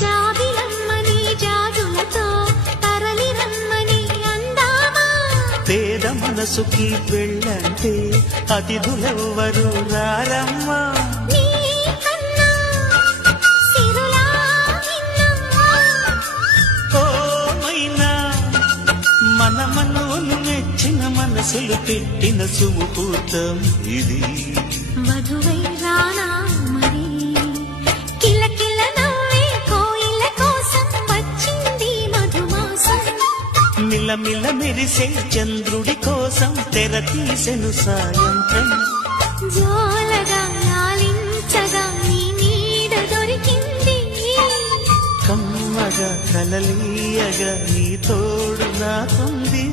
జాబిలమ్మని జాజులతో తరలి రమ్మని అందామా పేద మనసుకి పెళ్ళంటే అతిథులెవ్వరు రారమ్మా మన మనవులు మెచ్చిన మనసులు పెట్టిన సుముహూర్తం ఇది మధువై రానా మరి కిలకిల నవ్వే కోయిల కోసం వచ్చింది మధుమాసం మిలమిల మెరిసే చంద్రుడి కోసం తెర తీసెను సాయంత్రం జోలగా లాలించగా నీ నీడ దొరికింది కమ్మగా కలలీయగా నీ తోడు నాకుంది